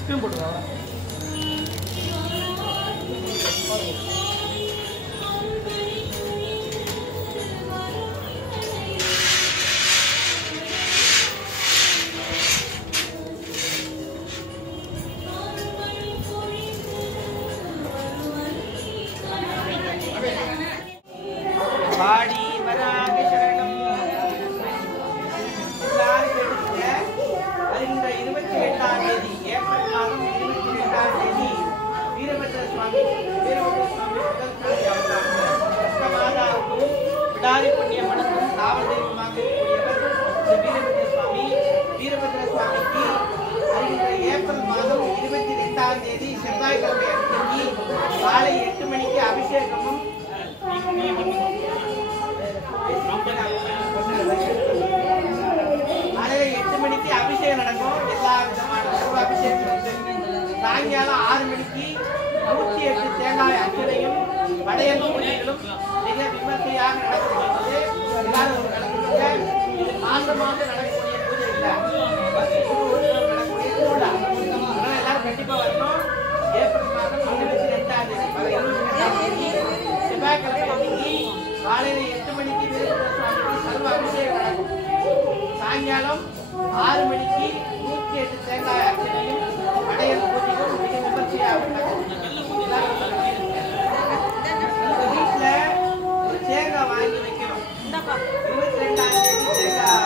Screen போட்டுருக்காங்க. பாடி வராக சரணம். வருகின்ற 28ஆம் தேதி ஏப்ரல் மாதம் 28ஆம் தேதி வீரபத்ர சுவாமி கஷ்டமாதாவுக்கும் விடாரி புண்ணிய மனசும் காவல் தெய்வமாக இருக்கக்கூடியவர் வீரபத்ர சுவாமிக்கு வருகின்ற ஏப்ரல் மாதம் 22ஆம் தேதி செவ்வாய்க்கிழமை அன்றைக்கு காலை 8 மணிக்கு அபிஷேகமும் காலையில 8 மணிக்கு அபிஷேகம் நடக்கும். எல்லா விதமான அபிஷேகம். சாயங்காலம் 6 மணிக்கு 108 தேங்காய் அர்ச்சனையும் வடையலும் பூஜைகளும் மிக விமர்சையாக நடக்கிறது. எல்லாரும் நடக்குங்க. இது மாசம் நடக்கக்கூடிய பூஜை இல்லை, நடக்கக்கூடிய திருவிழா. அதனால எல்லாரும் கண்டிப்பா வரணும். ஏப்ரல் மாதம் 22ஆம் தேதி செவ்வாய்க்கிழமை அன்னைக்கு காலையில 8 மணிக்கு வீரபத்ர சுவாமிக்கு சர்வ அபிஷேகம் நடக்கும். சாயங்காலம் 6 மணிக்கு 108 தேங்காய் அர்ச்சனையும் வடையல் பூஜையும் மிக விமர்சையாக நடக்கும். வீட்டுல ஒரு தேங்காய் வாங்கி வைக்கணும். 22ஆம் தேதி தேங்காய்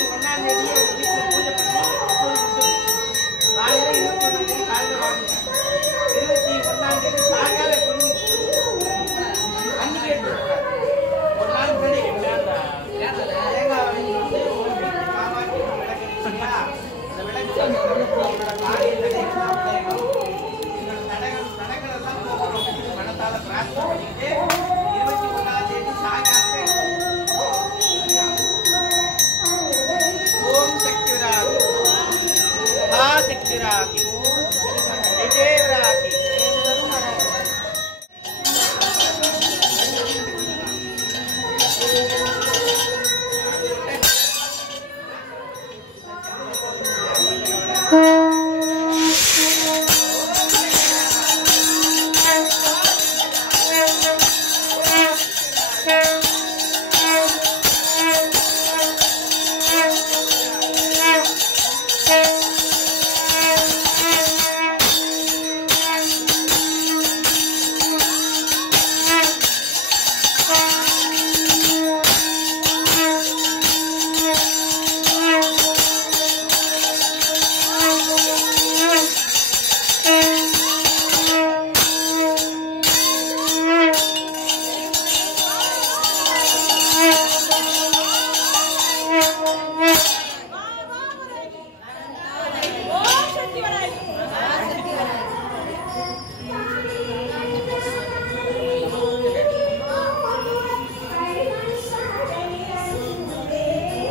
21ஆம் தேதியே ஒரு வீட்டுல பூஜை பண்ணி காலையில 21ஆம் தேதி காலையில வாங்குங்க. 21ஆம் தேதி சாயங்காலம் அன்னைக்கு எடுத்துக்கூடாது. ஒரு நாள் முன்னாடி தேங்காய் வாங்கி வந்து ஒரு வீட்டு காமாட்சி விளக்கு இல்லையா, அந்த விளக்கு காலையில் தடங்கள் எல்லாம் போகணும். மனத்தால பிரார்த்தனை பண்ணிட்டு 21ஆம் தேதி சாயங்காலமே ஓம் சக்திராகி மகா சக்திராகி ஜெயதேவராகி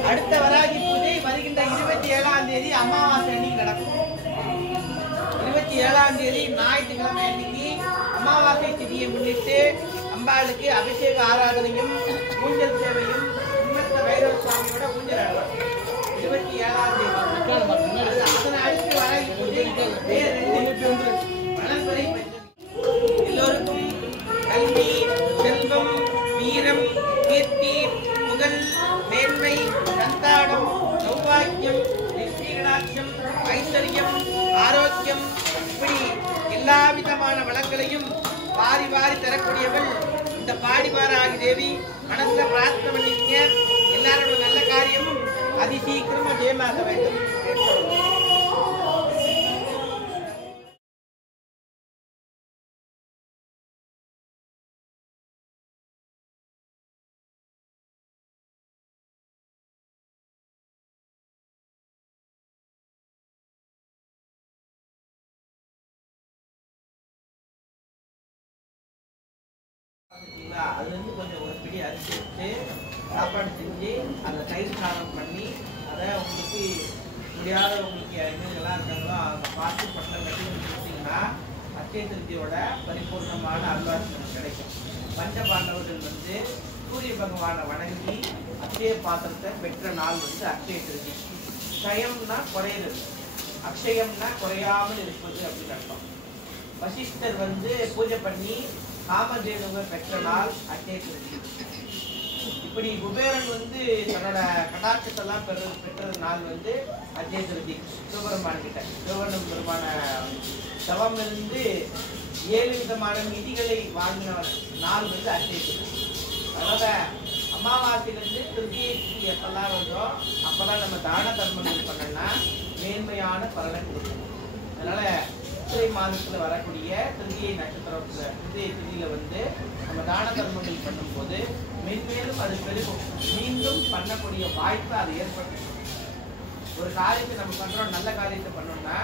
அடுத்த வராகி பூஜை வருகின்ற 27ஆம் தேதி அமாவாசை அன்னைக்கு நடக்கும். 27ஆம் தேதி ஞாயிற்றுக்கிழமை அன்னைக்கு அமாவாசை திதியை முன்னிட்டு அம்பாளுக்கு அபிஷேக ஆராதனையும் ஊஞ்சல் சேவையும் உன்னத்த வைரவ சுவாமியோட ஊஞ்சல் ஆடுவார் 27ஆம் தேதி. அதனை அடுத்து வர வளர்ப்பதை எல்லோருக்கும் கல்வி, செல்வம், வீரம், கீர்த்தி, புகழ், மேன்மை, சந்தானம், சௌபாக்கியம், நிச்சயகடாட்சம், ஐஸ்வர்யம், ஆரோக்கியம், இப்படி எல்லா விதமான வளங்களையும் வாரி வாரி தரக்கூடியவள் இந்த பாடிவாராகி தேவி. மனசுல பிரார்த்தனை பண்ணிக்க எல்லாரோட நல்ல காரியமும் அதிசீக்கிரமா ஜெயமாக வேண்டும். அது வந்து கொஞ்சம் ஒரு பிடி அரிசி வச்சு சாப்பாடு செஞ்சு அதை தயிர் சாதம் பண்ணி அதை உங்களுக்கு முடியாத உங்களுக்கு எங்கெல்லாம் இருக்காங்களோ அதை பார்த்து பட்டம் கட்டி கொடுத்தீங்கன்னா அட்சய திருப்தியோட பரிபூர்ணமான அல்வாசனம் கிடைக்கும். பஞ்ச பாண்டவர்கள் வந்து சூரிய பகவானை வணங்கி அட்சய பாத்திரத்தை பெற்ற நாள் வந்து அட்சய திருப்தி. க்ஷயம்னா குறையிறது, அக்ஷயம்னா குறையாமல் இருப்பது அப்படின்னு அர்த்தம். வசிஷ்டர் வந்து பூஜை பண்ணி காமதேனுவை பெற்ற நாள் அட்சய திருப்தி. இப்படி குபேரன் வந்து தன்னோட கடாட்சத்தெல்லாம் பெற்ற நாள் வந்து அட்சய திருப்தி. சிவபெருமான் கிட்ட சிவபெருமான் பெருமான தவம் இருந்து 7 விதமான நிதிகளை வாங்கின நாள் வந்து அட்சய திருப்தி. அதனால அமாவாசையிலிருந்து திருப்திக்கு எப்பெல்லாம் வந்தோம் அப்பெல்லாம் நம்ம தான தர்மங்கள் பண்ணோம்னா மேன்மையான பலனை கொடுக்கும். அதனால சித்திரை மாதத்துல வரக்கூடிய திருதியை நட்சத்திரத்துல திருதியை திதியில வந்து நம்ம தான தர்மங்கள் பண்ணும்போது மென்மேலும் அது பெருகும். மீண்டும் பண்ணக்கூடிய வாய்ப்பு அது ஏற்படும். ஒரு காரியத்தை நம்ம பண்றோம், நல்ல காரியத்தை பண்ணோம்னா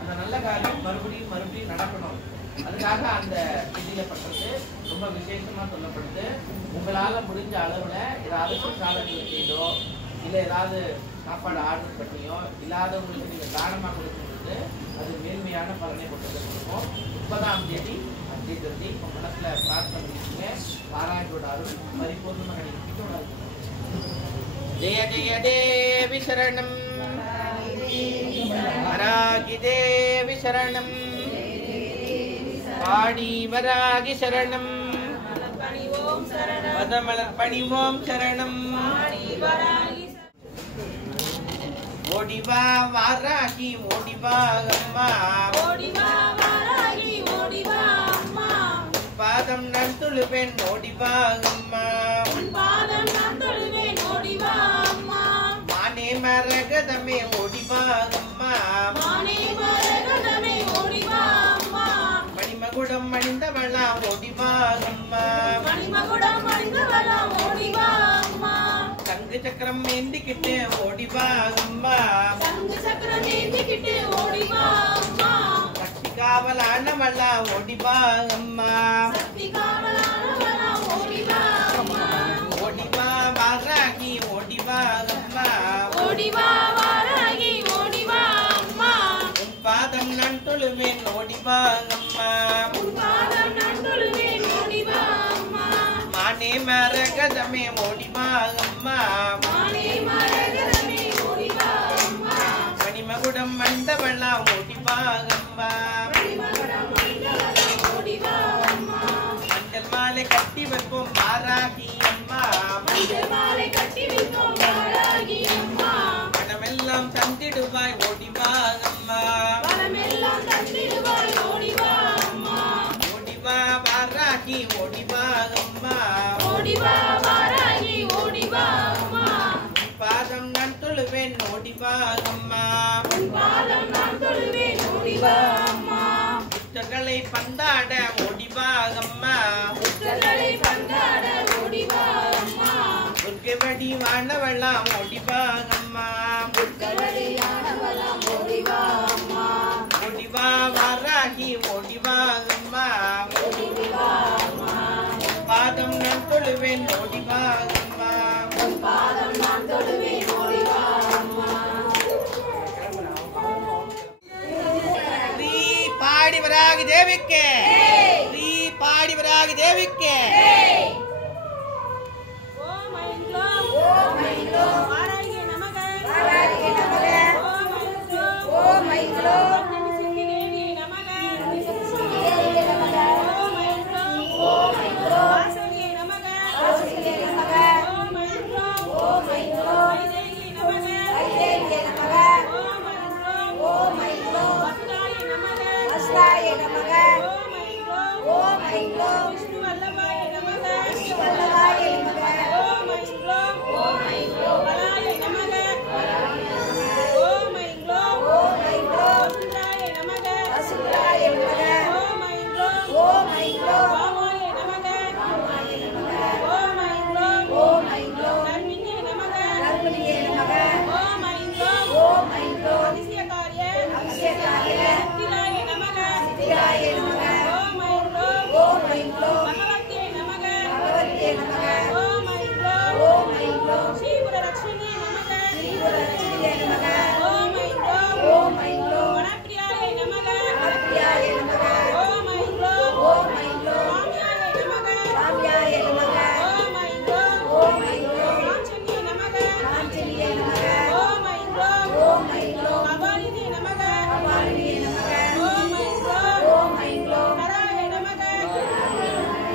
அந்த நல்ல காரியம் மறுபடியும் மறுபடியும் நடக்கணும். அதுக்காக அந்த திதியில பண்றது ரொம்ப விசேஷமா சொல்லப்படுது. உங்களால முடிஞ்ச அளவுல ஏதாவது சாதனைகள் செய்தோ இல்லை ஏதாவது சாப்பாடு ஆர்டர் பண்ணியோ இல்லாதவங்களுக்கு நீங்க தானமா கொடுக்கும்போது அது மேன்மையான பலனை கொண்டு கொடுக்கும். 30ஆம் தேதி அட்சய திருப்தி. இப்போ மனசுல பிரார்த்தனை பண்ணிக்கோங்க. பாராயணோட அருள் பரிபூர்ணமாக கிடைக்கும். ஜெய ஜெய தேவி சரணம், வராகி தேவி சரணம், பாடி வராகி சரணம், பதமலர் பணிவோம் சரணம். ஓடிவா வாராகி ஓடிவா அம்மா, ஓடிவா வாராகி ஓடிவா அம்மா, பாதம் நான் தொழுவேன் ஓடிவா அம்மா, பாதம் நான் தொழுவேன் ஓடிவா அம்மா, மானே மரகதமே ஓடிவா அம்மா, மானே மரகதமே ஓடிவா அம்மா, மணிமகுடம் அணிந்தவளா ஓடிவா அம்மா, மணிமகுடம் அணிந்தவளா ஓடிவா அம்மா, தங்கு சக்கரம் ஏந்திக்கிட்டு ஓடிவா அம்மா, தங்க சக்கரம் ஏந்திக்கிட்டு ஓடிவா அம்மா, சக்தி காவலானவளா ஓடிவா அம்மா, சக்தி காவலானவளா ஓடிவா அம்மா, ஓடிவா வாராகி ஓடிவா அம்மா, ஓடிவா வாராகி ஓடிவா அம்மா, உன் பாதம் நான் தொழுவேன் ஓடிவா அம்மா, உன் பாதம் நான் தொழுவேன் ஓடிவா அம்மா, மானே மரகதமே ஓடிவா அம்மா, மானே மரகதமே ஓடிவா அம்மா, மணிமகுடம் அணிந்தவளா ஓடிவா அம்மா, மணிமகுடம் அணிந்தவளா ஓடிவா அம்மா, மஞ்சள் மாலை கட்டி வைப்போம் வாராகி அம்மா, மஞ்சள் மாலை கட்டி வைப்போம் வாராகி அம்மா, மனமெல்லாம் தந்திடுவாய் ஓடிவா அம்மா, வரமெல்லாம் தந்திடுவாய் ஓடிவா அம்மா, ஓடிவா வாராகி ஓடிவா அம்மா, ஓடிவா வாராகி ஓடிவா அம்மா, பாதம் நான் தொழுவேன் ஓடிவா அம்மா, உன் பாதம் நான் தொழுவேன் ஓடிவா அம்மா, புத்தகளை பந்தாட ஓடிவா அம்மா, புத்தர்களை பந்தாட ஓடிவா அம்மா, துர்க்கவடி வானவளா ஓடிவா அம்மா, புத்தர்வழியானவளா ஓடிவா அம்மா, ஓடிவா வாராகி ஓடிவா அம்மா, ஓடிவா அம்மா, பாதம் நான் தொழுவேன் ஓடிவா அம்மா. உன் பாதம் நான் தொழுவேன் ஓடிவா அம்மா. ஸ்ரீ பாடி வராகி தேவிக்கு, ஸ்ரீ வாராகி தேவிக்கு ஓம் ஐங்க்ளோம் ஓம் ஐங்க்ளோம் வாராகி நமக வாராகி நமக ஓம் ஐங்க்ளோம் ஓம் ஐங்க்ளோம் சித்தி தேவி நமக சித்தி தேவி நமக ஓம் ஐங்க்ளோம் ஓம் ஐங்க்ளோம் வாசலியே நமக வாசலியே நமக ஓம் ஐங்க்ளோம் ஓம் ஐங்க்ளோம் ஐதேகி நமக ஐதேகி நமக ஓம் ஐங்க்ளோம் ஓம் ஐங்க்ளோம் வஸ்தாய நமக வஸ்தாய நமக ஓம் ஐங்க்ளோம் ஓம் ஐங்க்ளோம் விஷ்ணு வல்லபாய நமக விஷ்ணு வல்லபாய நமக ஓம் ஐங்க்ளோம் ஓம் ஐங்க்ளோம் வலாய நமக ஓம் ஐங்க்ளோம் ஓம் ஐங்க்ளோம் வசுந்தாய நமக வசுந்தாய நமக ஓம் ஐங்க்ளோம் ஓம் ஐங்க்ளோம் வாமாய நமக வாமாய நமக ஓம் ஐங்க்ளோம் ஓம் ஐங்க்ளோம் கர்மிணியே நமக கர்மிணியே நமக ஓம் ஐங்க்ளோம் ஓம் ஐங்க்ளோம் அதிசயகாரிய அதிசயகாரிய சித்திராய நமக சித்திராய நமக ஓம் ஐங்க்ளோம் ஓம் ஐங்க்ளோம் பகவத்யே நமக பகவத்யே நமக ஓம் ஐங்க்ளோம் ஓம் ஐங்க்ளோம் ஸ்ரீபுர லட்சுமியே நமக ஸ்ரீபுர லட்சுமியே நமக ஓம் ஐங்க்ளோம் ஓம் ஐங்க்ளோம் வனப்பிரியாய நமக வனப்பிரியாய நமக ஓம் ஐங்க்ளோம் ஓம் ஐங்க்ளோம் ராம்யாய நமக ராம்யாய நமக ஓம் ஐங்க்ளோம் ஓம் ஐங்க்ளோம் காஞ்சனியே நமக காஞ்சனியே நமக ஓம் ஐங்க்ளோம் ஓம் ஐங்க்ளோம் அபாலினியே நமக அபாலினியே நமக ஓம் ஐங்க்ளோம் ஓம் ஐங்க்ளோம் நராய நமக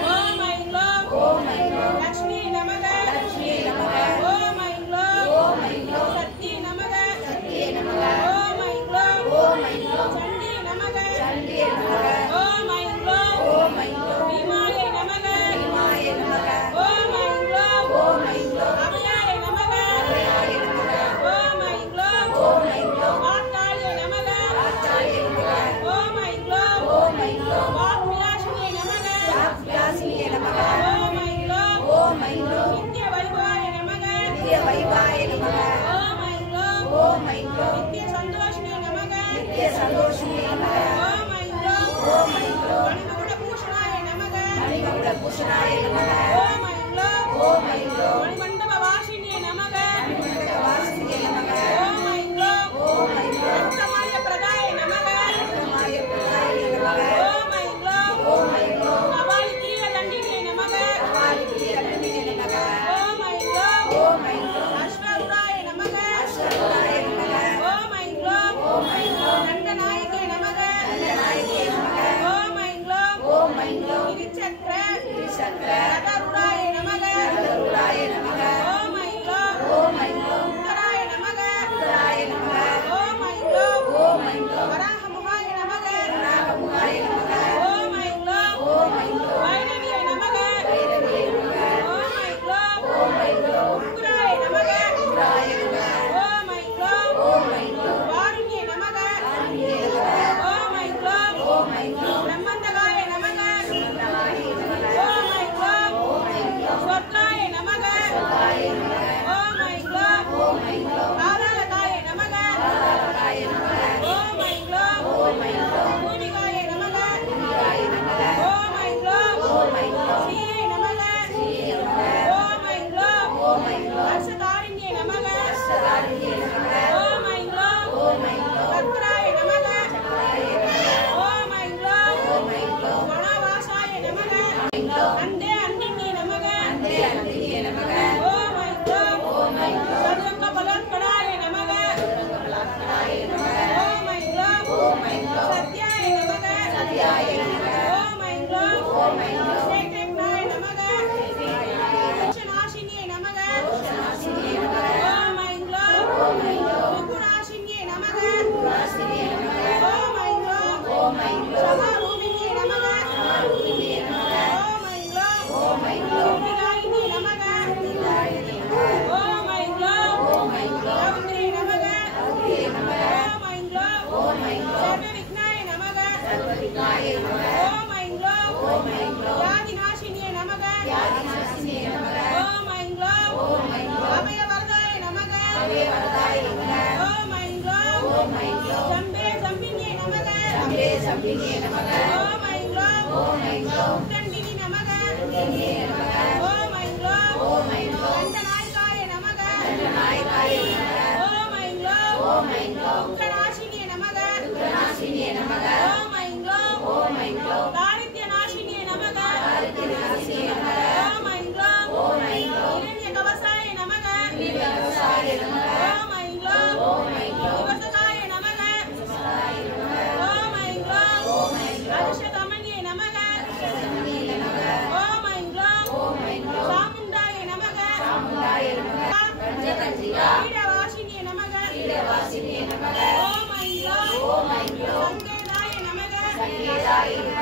ஓம் ஐங்க்ளோம் ஓம் ஐங்க்ளோம் லட்சுமியே நமக லட்சுமியே நமக ஓம் ஐங்க்ளோம் ஓம் ஐங்க்ளோம் சத்தியே நமக சத்தியே நமக ஓம் ஐங்க்ளோம் ஓம் ஐங்க்ளோம் சண்டியே நமக சண்டியே நமக ஓம் ஐங்க்ளோம் ஓம் ஐங்க்ளோம் பீமாய நமக பீமாய நமக ஓம் ஐங்க்ளோம் ஓம் ஐங்க்ளோம் அபயாய நமக அபயாய நமக ஓம் ஐங்க்ளோம் ஓம் ஐங்க்ளோம் வாத்தாய நமக வாத்தாய நமக ஓம் ஐங்க்ளோம் ஓம் ஐங்க்ளோம் வாக்விலாசினியே நமக வாக்விலாசினியே நமக ஓம் ஐங்க்ளோம் ஓம் ஐங்க்ளோம் நித்ய வைபாய நமக நித்ய வைபாய நமக ஓம் ஐங்க்ளோம் ஓம் ஐங்க்ளோம் நித்ய சந்தோஷினே நமக நித்ய சந்தோஷினே நமக ஓம் ஐங்க்ளோம் ஓம் ஐங்க்ளோம் மணிமகுட பூஷணாய நமக மணிமகுட பூஷணாய நமக ஓம் ஐங்க்ளோம் ஓம் ஐங்க்ளோம் மணிமண்டப வாசினியே நமக மணிமண்டப வாசினியே நமக ஓம் ஐங்க்ளோம் ஓம் ஐங்க்ளோம் ரத்னமாய பிரதாய நமக ரத்னமாய பிரதாய நமக ஓம் ஐங்க்ளோம் ஓம் ஐங்க்ளோம் கபாலி பிரிய தண்டினே நமக கபாலி பிரிய தண்டினே நமக ஓம் ஐங்க்ளோம் ஓம் ஐங்க்ளோம் அஸ்வருடாய நமக அஸ்வருடாய நமக ஓம் ஐங்க்ளோம் ஓம் ஐங்க்ளோம் நந்தநாயகே நமக நந்தநாயகே நமக ஓம் ஐங்க்ளோம் ஓம் ஐங்க்ளோம் கிரிச்சக்ர கிரிச்சக்ர ரதருடாய நமக ரதருடாய நமக ஓம் ஐங்க்ளோம் ஓம் ஐங்க்ளோம் உத்தராய நமக உத்தராய நமக ஓம் ஐங்க்ளோம் ஓம் ஐங்க்ளோம் வராகமுகாய நமக வராகமுகாய நமக ஓம் ஐங்க்ளோம் ஓம் ஐங்க்ளோம் வைரவியே நமக வைரவியே நமக ஓம் ஐங்க்ளோம் ஓம் ஐங்க்ளோம் உக்ராய நமக உக்ராய நமக ஓம் ஐங்க்ளோம் ஓம் ஐங்க்ளோம் வாருண்யே நமக வாருண்யே நமக ஓம் ஐங்க்ளோம் ஓம் ஐங்க்ளோம் பிரம்மந்தகாய நமக பிரம்மந்தகாய நமக ஓம் ஐங்க்ளோம் ஓம் ஐங்க்ளோம் ஸ்வர்காய நமக ஸ்வர்காய நமக ஓம் ஐங்க்ளோம் ஓம் ஐங்க்ளோம் ஆதாரகாய நமக ஆதாரகாய நமக ஓம் ஐங்க்ளோம் ஓம் ஐங்க்ளோம் பூமிகாய நமக பூமிகாய நமக ஓம் ஐங்க்ளோம் ஓம் ஐங்க்ளோம் ஸ்ரீயே நமக ஸ்ரீயே நமக ஓம் ஐங்க்ளோம் ஓம் ஐங்க்ளோம் ஹர்ஷதாரிண்யே நமக ஹர்ஷதாரிண்யே நமக ஓம் ஐங்க்ளோம் ஓம் ஐங்க்ளோம் சக்கராய நமக சக்கராய நமக ஓம் ஐங்க்ளோம் ஓம் ஐங்க்ளோம் வனவாசாய நமக ஐங்க்ளோம் அந்தே அன்னியே நமக அந்தே அன்னியே நமக ஓம் ஐங்க்ளோம் ஓம் ஐங்க்ளோம் சதுரங்க பலத்கடாய நமக சதுரங்க பலத்கடாய நமக ஓம் ஐங்க்ளோம் ஓம் ஐங்க்ளோம் சத்யாய நமக சத்யாய நமக ஓம் ஐங்க்ளோம் ஓம் ஐங்க்ளோம் சேகேக்னாய நமக தோஷநாசினியே நமக தோஷநாசினியே நமக ஓம் ஐங்க்ளோம் ஓம் ஐங்க்ளோம் முகுநாசினியே நமக முகுநாசினியே நமக ஓம் ஐங்க்ளோம் ஓம் ஐங்க்ளோம் சமாரூபிணியே நமக சமாரூபிணியே நமக ஓம் ஐங்க்ளோம் ஓம் ஐங்க்ளோம் விலாயினியே நமக விலாயினியே நமக ஓம் ஐங்க்ளோம் ஓம் ஐங்க்ளோம் ரௌத்ரே நமக ரௌத்ரே நமக ஓம் ஐங்க்ளோம் ஓம் ஐங்க்ளோம் சர்வ விக்னாய நமக சர்வ விக்னாய நமக ஓம் ஐங்க்ளோம் ஓம் ஐங்க்ளோம்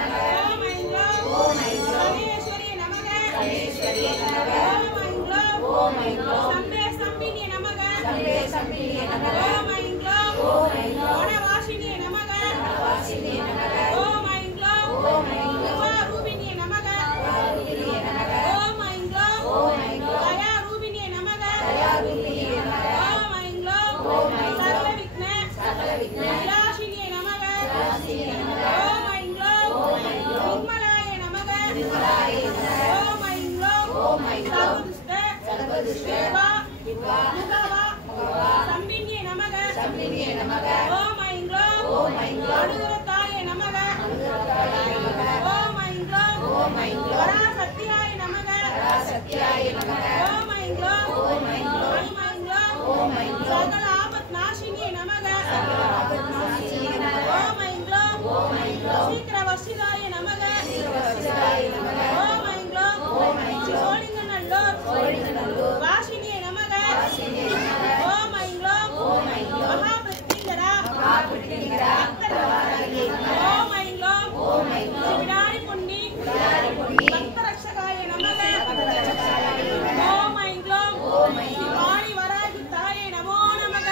ஓம் ஐங்க்ளோம் சமேஸ்வரியே நமக ஓம் ஐங்க்ளோம் சம்பே சம்பினியே நமக ஓம் ஐங்க்ளோம் வனவாசினியே நமக ஓம் ஐங்க்ளோம் ரூபினியே நமக ஓம் ஐங்க்ளோம் தயா ரூபினியே நமக ஓம் ஐங்க்ளோம் சகல விக்ன விலாசினியே நமக ஓம் ஐங்க்ளோம் நிர்மலாய நமக ஓம் ஐங்க்ளோம் சர்வதுஷ்ட விவா முகவா சம்பினியே நமக ஓம் ஐங்க்ளோம் அனுகிரதாய நமக ஓம் ஐங்க்ளோம் பராசக்தியாய நமக ஓம் ஐங்க்ளோம் சகல ஆபத் நாசினியே நமக ஓம் ஐங்க்ளோம் சீக்கிரவசிதாய நமக ஓம் ஐங்க்ளோம் சோழிங்கநல்லூர் வாசினியே நமக ஓம் ஐங்க்ளோம் மகாபிருத்திங்கரா ஓம் ஐங்க்ளோம் விடாரி பொன்னி பக்தரக்ஷகாய நமக ஓம் ஐங்க்ளோம் வாணி வராகி தாயே நமோ நமக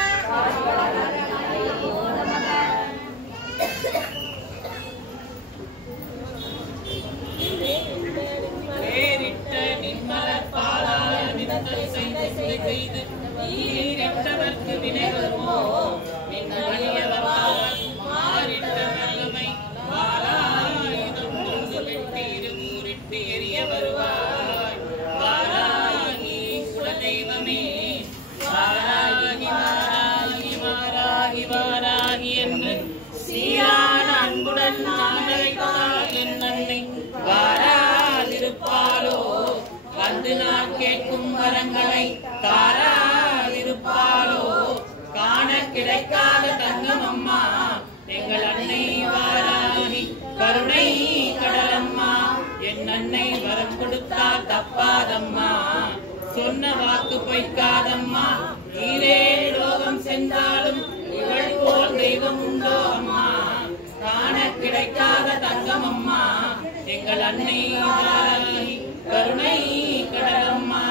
நேரிட்ட நின்மலர் பாலாய வினதை செய்து நீரிட்டவர்க்கு வினை வருமோ நின்னடியவர் மாறிட்ட வல்லமை வாராயுதம் கொண்டு வெட்டி இருகூரிட்டு எரிய வருவாய் வாராகி குலதெய்வமே வாராகி வாராகி வாராகி வாராகி என்று சீரான அன்புடன் நான் அழைத்தால் என் அன்னை வாராதிருப்பாளோ வந்து நான் கேட்கும் வரங்களை தாராதிருப்பாளோ காண கிடைக்காத தங்கம் அம்மா எங்கள் அன்னை வாராகி கருணை கடலம்மா என் அன்னை வரம் கொடுத்தால் தப்பாதம்மா சொன்ன வாக்கு பொய்க்காதம்மா ஈரே லோகம் சென்றாலும் இவள் போல் தெய்வம் உண்டோ அம்மா காண கிடைக்காத தங்கம் அம்மா எங்கள் அன்னை வாராகி கருணை கடலம்மா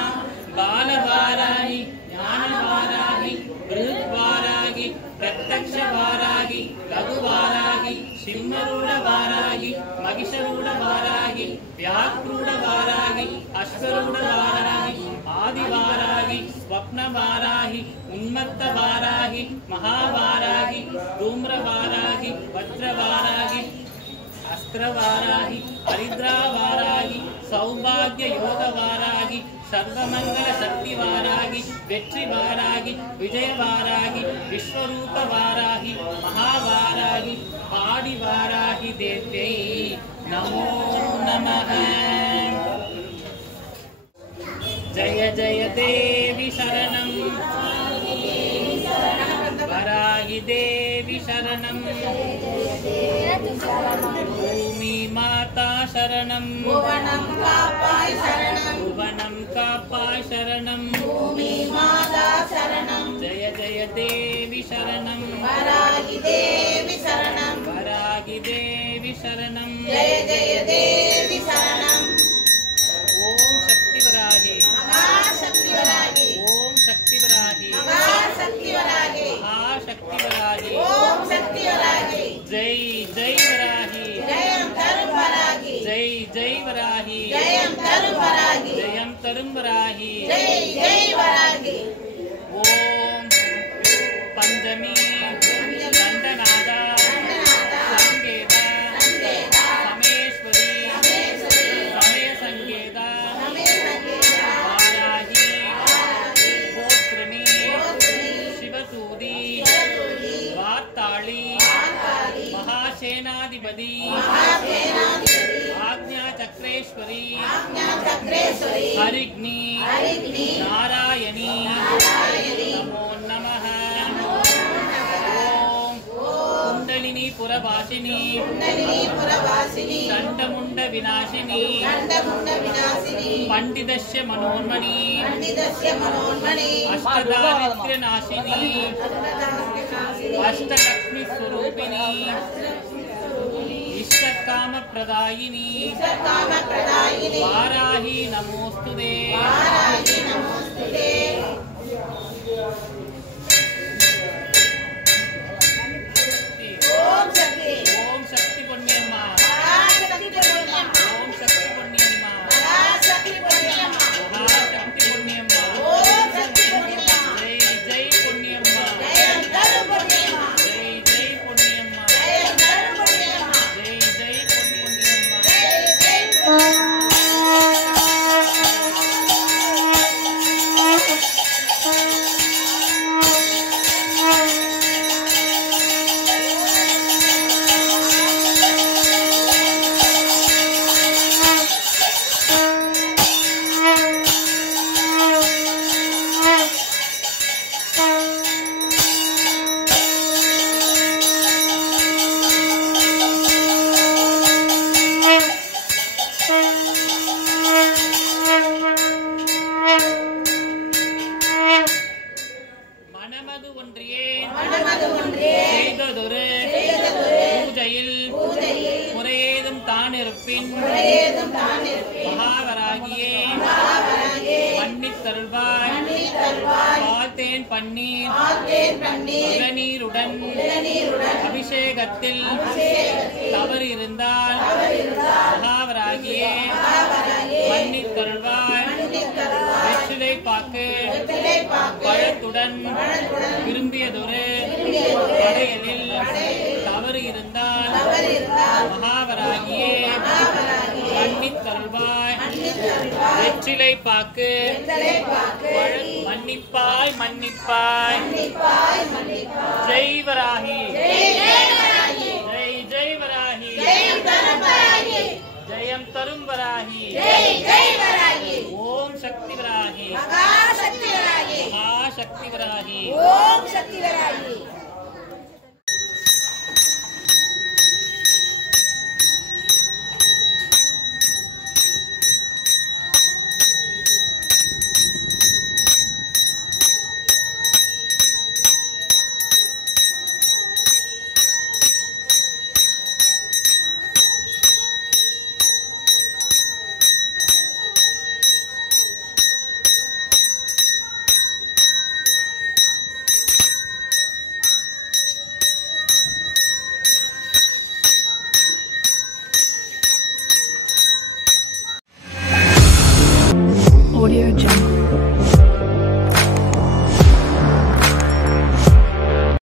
பாலவாராகி ஞானவாராகி பிருத்வாராகி பிரத்யக்ஷ வாராகி லகுவாராகி சிம்மரூட வாராகி மகிஷரூட வாராகி வியாக்ரூட வாராகி அஸ்வரூட வாராகி ஆதிவாராகி ஸ்வப்னவாராகி உன்மத்தவாராகி மகாவாராகி தூம்ரவாராகி வஜ்ரவாராகி अस्त्रवाराहि हरिद्रावाराहि सौभाग्य योगवाराहि सर्वमंगल शक्तिवाराहि वेट्रिवाराहि विजयवाराहि विश्वरूपवाराहि महावाराहि आदिवाराहि देव्यै नमो नमः जय जय देवी शरणं वराहि देवी शरणं भूमि माता शरणं भुवनं कापाय शरणं भुवनं कापाय शरणं भूमि माता शरणं जय जय देवी शरणं वराहि देवी शरणं वराहि देवी शरणं जय जय देवी शरणं ओम शक्तिवराहि महाशक्तिवराहि ओम शक्तिवराहि महाशक्तिवराहि महाशक्तिवराहि ओम शक्तिवराहि जय जय वराहि जयं तरुं वराहि जय जय वराहि जयं तरुं वराहि जयं तरुं वराहि जय जय वराहि ओम पंचमी दंडनादा संकेता समेश्वरी समय संकेता वाराही गोत्रिणी शिवसूदी वार्ताली महासेनाधिपति आज्ञा चक्रेश्वरी हरिग्नि नारायणी नमो नमः ओम कुंडलिनी पुरवासिनी दंडमुंड विनाशिनी पंडितस्य मनोन्मणि अष्टदारिद्र्य नाशिनी अष्टलक्ष्मी स्वरूपिणी इष्ट इष्टकामप्रदायिनी वाराही नमोस्तुते ओम शक्ति पुण्यम्मा ओम शक्ति पुण्यम्मा महाशक्ति पुण्यम्मा जय जय पुण्यम्मा जय जय पुण्यम्मा जय जय पुण्यम्मा महावरागिये मन्नित्तरुள்வாய் பால்தேன் பன்னீர் இளநீருடன் அபிஷேகத்தில் தவறு இருந்தால் மகாவராகியே மன்னித்தருள்வாய் வெற்றிலை பாக்கு பழத்துடன் விரும்பியதொரு படையலில் தவறு இருந்தால் மகாவராகியே மன்னித்தருள்வாய் வெற்றிலை பாக்கு மன்னிப்பாய் மன்னிப்பாய் ஜெய் வராகி ஜெய் ஜெய் வராகி ஜெயம் தரும் வராகி ஓம் சக்தி வராகி மகாசக்தி வராகி ஓம் சக்தி வராகி Audio Jungle.